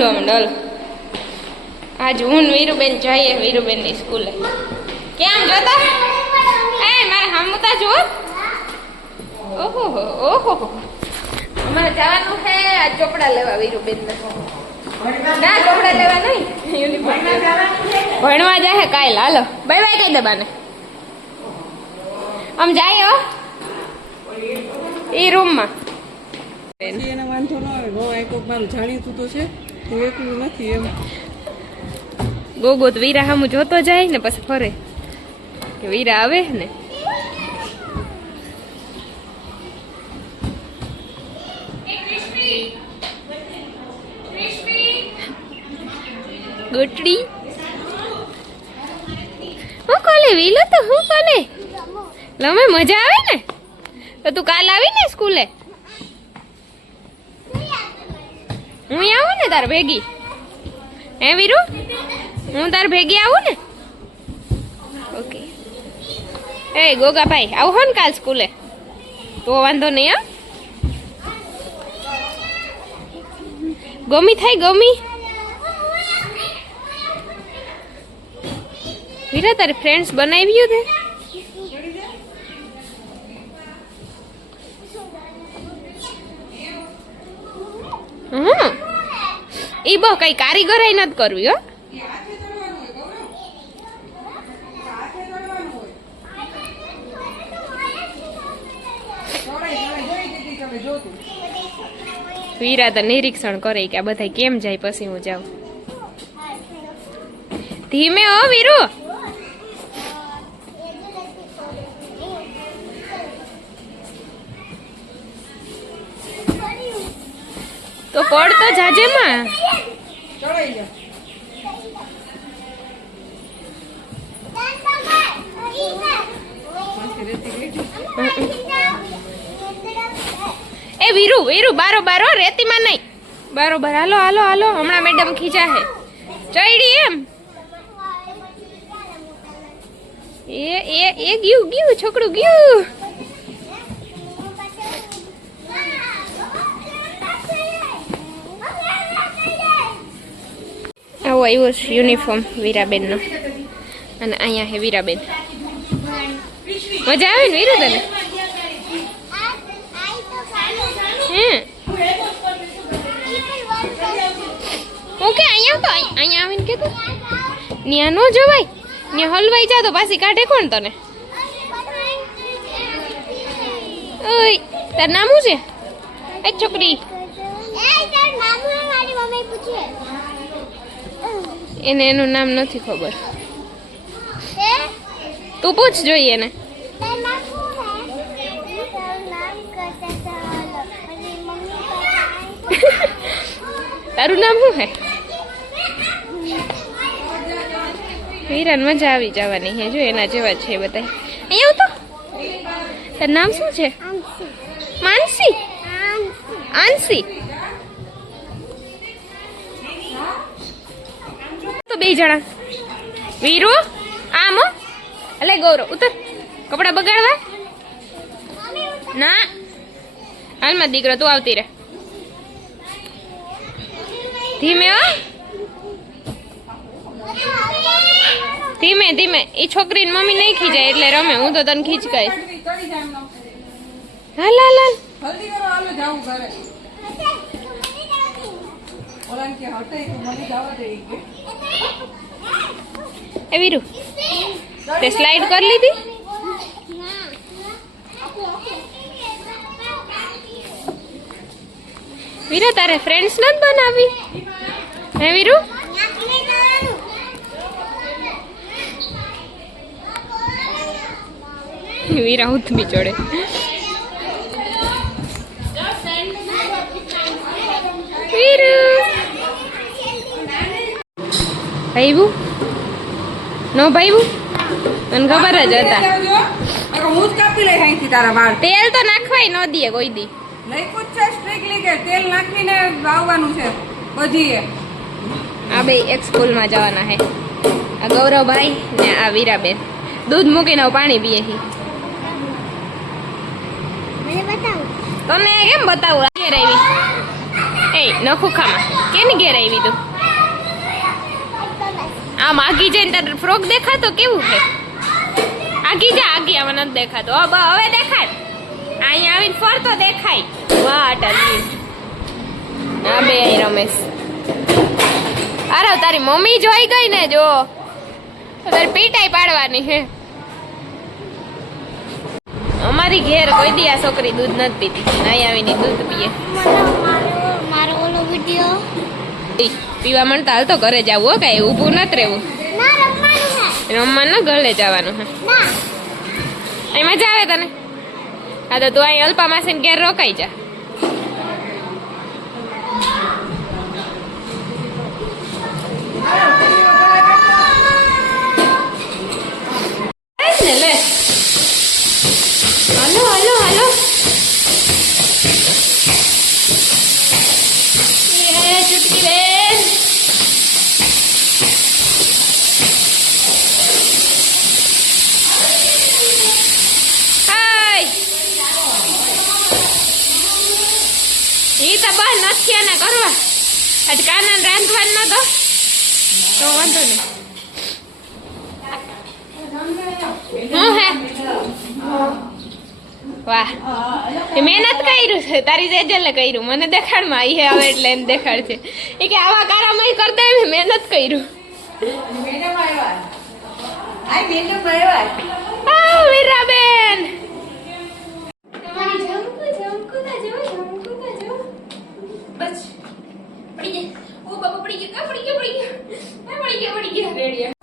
હાલવા મંડળ આજ હું વીરુબેન જઈએ વીરુબેનની સ્કૂલે. કેમ જોતા એ મારા હમુતા જો. ઓહો ઓહો અમારે જવાનું છે આ ચોપડા લેવા વીરુબેન ના ચોપડા લેવા નહીં યુનિફોર્મ ભણવા જાય કાલ. હાલો બાય બાય કહી દે બાને. આમ જાય હો એ રૂમમાં. એને વાંધો ન આવે ગો એક મારું જાણીતું તો છે તો એકલું નથી એમ. ગોગો તો વીરા સામું જોતો જાય ને પછી ફરે કે વીરા આવે ને. ગોટડી હું કોલે વીલો તો હું કોલે લમે મજા આવે ને. તો તું કાલ આવી ને સ્કૂલે. હું આવું ને તાર ભેગી હે વીરુ હું તાર ભેગી આવું ને. ઓકે એ ગોગા ભાઈ આવું હો ને કાલ સ્કૂલે તો વાંધો નહીં. હા ગમી થાય ગમી. વીરા તારે ફ્રેન્ડ્સ બનાવ્યું છે. ઈ બહુ કઈ કારીગરાઈ નથી કરવી. હો વીરા તો નિરીક્ષણ કરે કે આ બધા કેમ જાય પછી હું જાઉં. ધીમે હો વીરુ. તો પડ તો જાજે માં. એ વીરુ વીરુ બારો બારો રેતીમાં નહીં બરોબર. હાલો હાલો હાલો હમણાં મેડમ ખીજા હે ચડી એમ. એ ગયું ગયું છોકરું ગયું. આવો આવ્યો યુનિફોર્મ વીરાબેન નો અને અહીંયા હે વીરાબેન. મજા આવે ને વીરુ તને. ઓકે અહીંયા તો અહીંયા આવીને કે તો ન્યા નો જવાય ને હલવાઈ જા તો પાછી કાઢે કોણ તને. ઓય તાર નામ શું છે એ છોકરી. એને એનું નામ નથી ખબર. તું પૂછ જોઈએ ને. તારું નામ શું હે. વીરાને મજા આવી જવાની હે જો એના જેવા છે બધા. અહીંયા તો તારું નામ શું છે. માનસી આંસી. તો બે જણા વીરુ આમ અલે ગૌરવ ઉતર કપડા બગાડવા ના. હાલમાં દીકરો તું આવતી રે ધીમે. હો ધીમે ધીમે. એ છોકરીની મમ્મી નહીં ખીજાય એટલે રમે. હું તો તને ખીચકાઈશ. હાલ હાલ હાલ જલ્દી કરો હાલો જાવું ઘરે. ઓલાન કે હટે તો મને જવા દે કે. એ વીરુ તે સ્લાઇડ કરી લીધી. વીરા તારે ફ્રેન્ડ્સ નથી બનાવી હે વીરુ. વીરા ઉથમી ચડે. વીરુ ભાઈવું નો ભાઈવું મને ખબર જ હતા. હું જ કાપી લઈ અહીંથી તારા વાળ. તેલ તો નાખવાય ન દે કોઈ દી. નહીં પૂછે સ્ટ્રિક્ટલી કે તેલ નાખીને વાવવાનું છે બધીએ. આ બે એક સ્કૂલમાં જવાના હે. આ ગૌરવભાઈ ને આ વીરાબેન દૂધ મૂકીને પાણી પીએ હી. તને કેમ બતાવું. આવી એ નખું ખામાં કેની ઘેર આવી તું આમ આગી જઈને તાર ફ્રોક દેખાતો કેવું છે આગી જા આગી આમાં નથી દેખાતો હવે દેખાય અહીંયા આવીને ફરતો દેખાય વાહ અટલી હા બે અહીં રમેશ અરે તારી મમ્મી જોઈ ગઈ ને જો તારી પીટાઈ પાડવાની છે અમારી ઘેર કોઈ દી આ છોકરી દૂધ નથી પીતી અહીં આવીને દૂધ પીએ મારો ઓલો વિડિયો પીવા મળતા હાલ તો ઘરે જવું હો કઈ ઊભું નથી રહેવું ના રમવાનું છે રમવાનું ઘરે જવાનું હે ના અહીં મજા આવે તને હા તો તું અહીં અલ્પા માસીને ઘેર રોકાઈ જા લે હાલો હાલો હાલો ચુટકી બેન હાય ઈ તો બસ નથી આના કરવા આજ કાના રાંધવાનું નતો તો વાંધો નહીં હું હે વાહ એ મહેનત કર્યું છે તારી જેજલે કર્યું મને દેખાડમાં આવી હે હવે એટલે એમ દેખાડ છે એ કે આવા કારામાં કર દે મેં મહેનત કર્યું વીરાબેન બસ પડી ગયા ઓ બાબા પડી ગયા પડી ગયા રેડિયા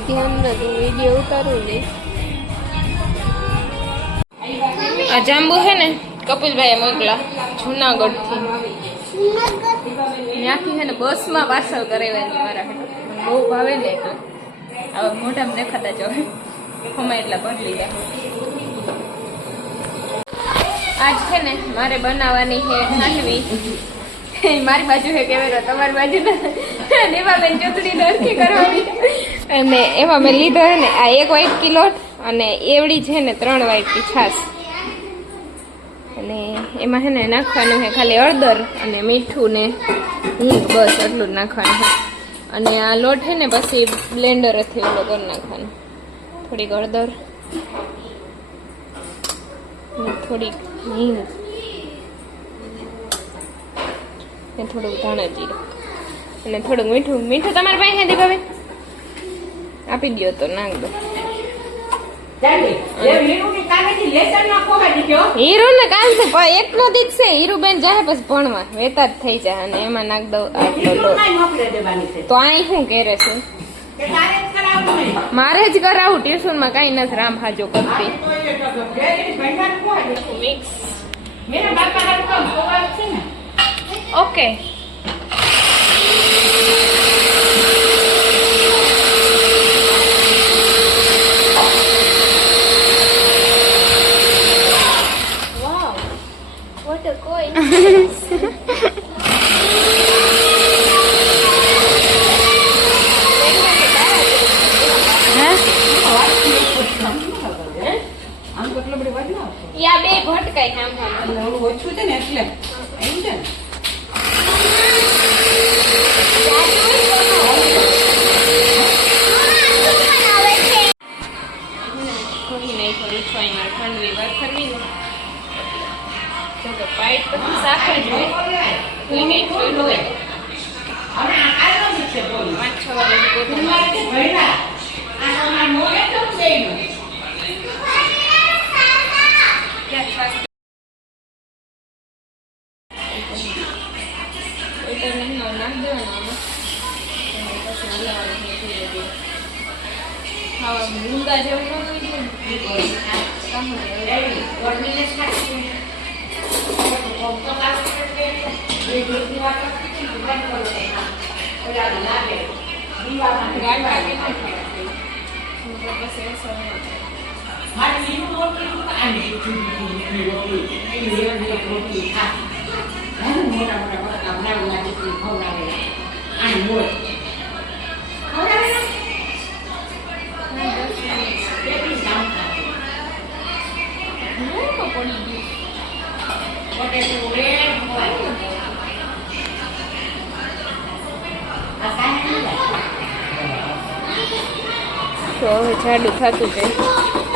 ધ્યાન નથી વિડીયો ઉતારું ને આ જાંબુ છે ને કપિલભાઈ મોકલા જુનાગઢ થી ત્યાંથી છે ને બસમાં પાર્સલ કરાવ્યા મારા બહુ ભાવે ને એટલે હવે મોઢામાં દેખાતા જ હવે ખમા એટલા ભરી લીધા આજ છે ને મારે બનાવવાની છે ખાંડવી મારી બાજુ છે કેમેરો તમારી બાજુ દેવાબેન ચૂંટણી નરખી કરવાની અને એમાં મેં લીધો છે ને આ 1 વાટકી લોટ અને એવડી છે ને 3 વાટકી છાશ અને એમાં છે ને નાખવાનું છે ખાલી હળદર અને મીઠું ને હિંગ બસ એટલું જ નાખવાનું છે અને આ લોટ છે ને પછી બ્લેન્ડરથી ઓલો કરી નાખવાનું થોડીક હળદર ને થોડીક હિંગ ને થોડુંક ધાણા જીરું અને થોડુંક મીઠું તમારી પાસે દીપાબેન આપી દો તો નાખ દો હીરો ને કાલ છે એકનો દીક છે હીરુબેન જાય પછી ભણવા વેતા જ થઈ જાય અને એમાં નાખ દઉં આટલો લોટ તો અહીં શું કરે છે મારે જ કરાવું ટ્યુશન માં કઈ નથી રામ હાજો કરતી મિક્સ ઓકે યા બે ભટકાય કામ ઓછું છે ને એટલે એવું છે ને ખાંડવી વાર ખરવી ને તો પાઇટ પછી સાકર જોઈએ કોઈ કઈ ખોઈ હોય 5-6 વાગે ઊંઘા જેવું ન તો હવે જાડું થતું જાય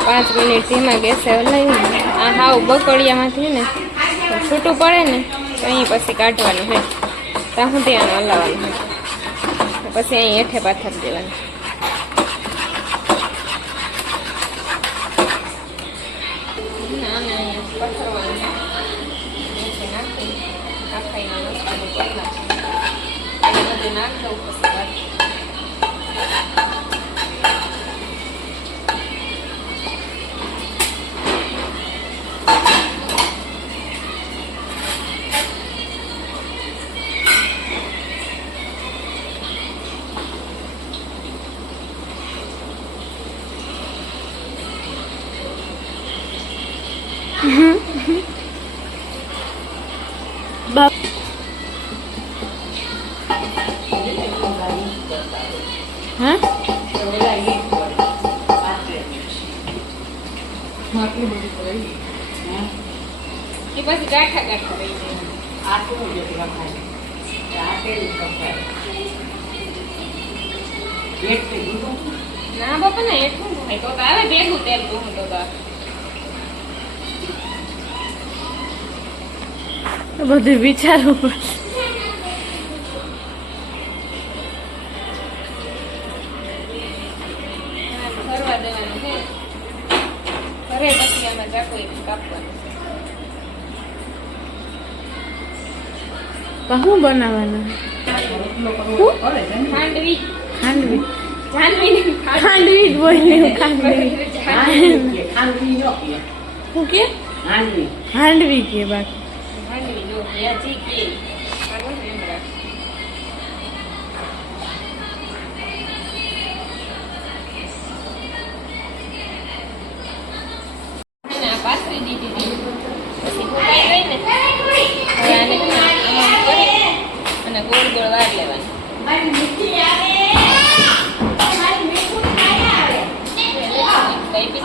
5 મિનિટ ધીમા ગેસે હલાવીને આ હાવ બકડિયામાંથી ને છૂટું પડે ને તો અહીં પછી કાઢવાનું હોય ત્યાં સુધી આને હલાવવાનું હોય પછી અહીં હેઠે પાથર દેવાનું પથરવાનું નીચે નાખી આખા વસ્તુનું પતલા એને બધું નાખ દઉં પછી હા એ પછી ગાંઠા ગાંઠા રહી જાય ના બાપા ને એટલું થાય તો આવે ભેગું તેલ તો બધું વિચારવું પડશે ફરવા દેવાનું છે ઘરે પછી આમાં ચાકુ કાપવાનું શું બનાવવાનું ખાંડવી ખાંડવી જાનવી ખાંડવી જ બોલી ખાંડવી શું કે હાંડવી કે બાકી ખાંડવી નો યાજી કે પાથરી દીધી પછી ફૂકાઈ ગઈ ને હવે આને આમ કરી અને ગોળ ગોળ વાર લેવાની કઈ પી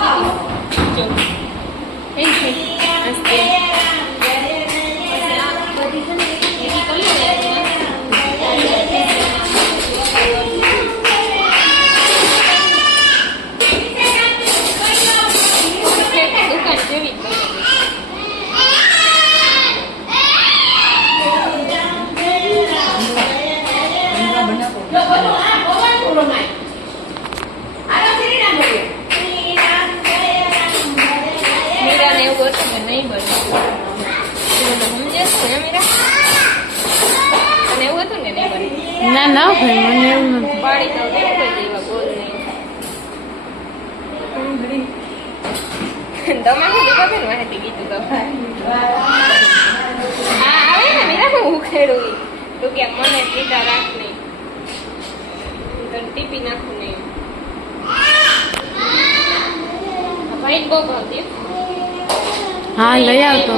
દુકાન જેવી મીરાને એવું હતું કે નહીં બને સમજે છે ને મીરા અને એવું હતું ને નહીં બને ના ના ભાઈ મને એવું નથી પાડી તો નહીં કોઈ જેવા બોલ નહીં તમે શું દીકરો ને માહિતી કીધું તો હા આવે ને મીરા હું ઉખેડું તું કે મને સીધા રાખ નહીં તો ટીપી નાખું નહીં ભાઈ બહુ ભાવતી હા લઈ આવતો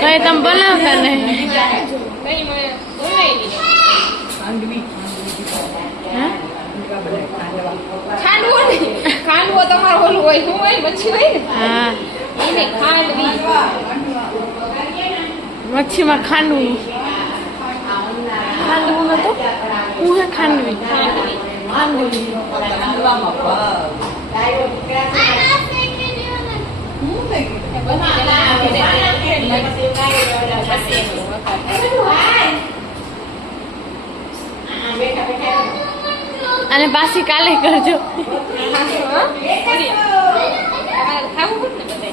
કઈ તમે બનાવતા નહીં કઈ મને બોલાય નહીં ખાંડવો નહીં ખાંડવો તમારો ઓલું હોય શું હોય મચ્છી હોય ને હા એને ખાંડવી મચ્છીમાં ખાંડવું ખાંડવું નતું હું હે ખાંડવી ખાંડવી અને પાછી કાલે કરજો ખાવું પડે ને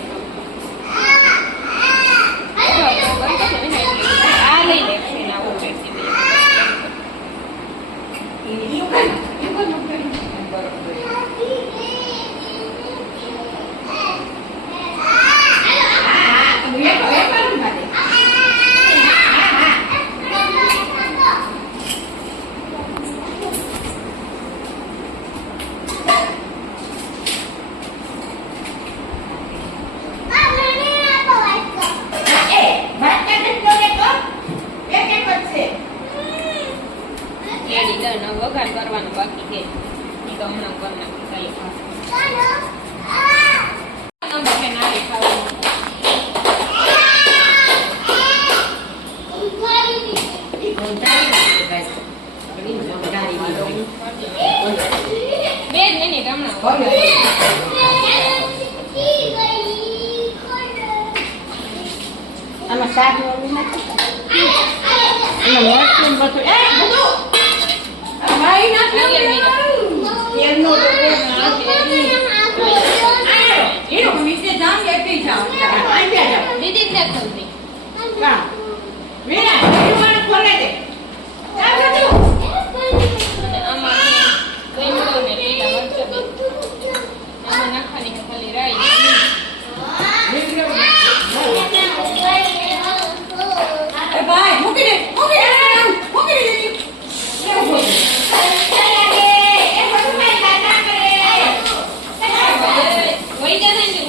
બધા આ લઈ લે ડન વઘાર કરવાનો બાકી છે એ તો હમણાં કરી નાખું ખાલી બે જ મિનિટ હમણાં આમાં શાક નથી એમાં મરચું બધું એ બધું ભાઈ ના તેલનો એનો નીચે જામ લેતી જાવ આંબે જાવ દીદી ને ખોલતી કા વેના એનું ખોલે દે આ બધું અને આમાં ગઈમો ને લીલા મરચાં આમાં નાખવાની છે ખાલી રાઈ એ ભાઈ મૂકી દે મૂકી દે વહી જશે ને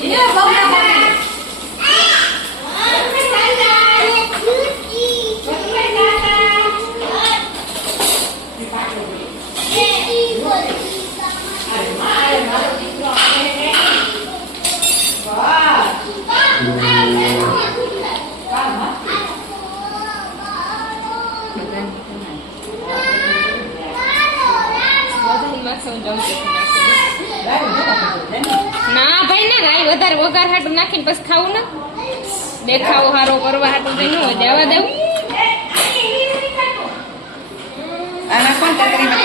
ના ભાઈ ના રાઈ વધારે વઘાર હાટું નાખીને પછી ખાવું ને દેખાવો હારો કરવા હાટું કઈ ન હોય દેવા દેવું આના કોણ તકરીબન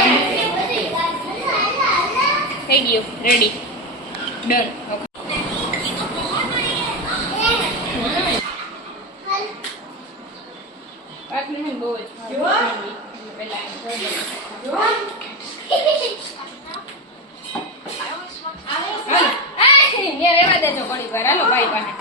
થઈ ગયું રેડી ડન બહુ જ રેવા દેજો ઘણી વાર હાલો ભાઈ પાસે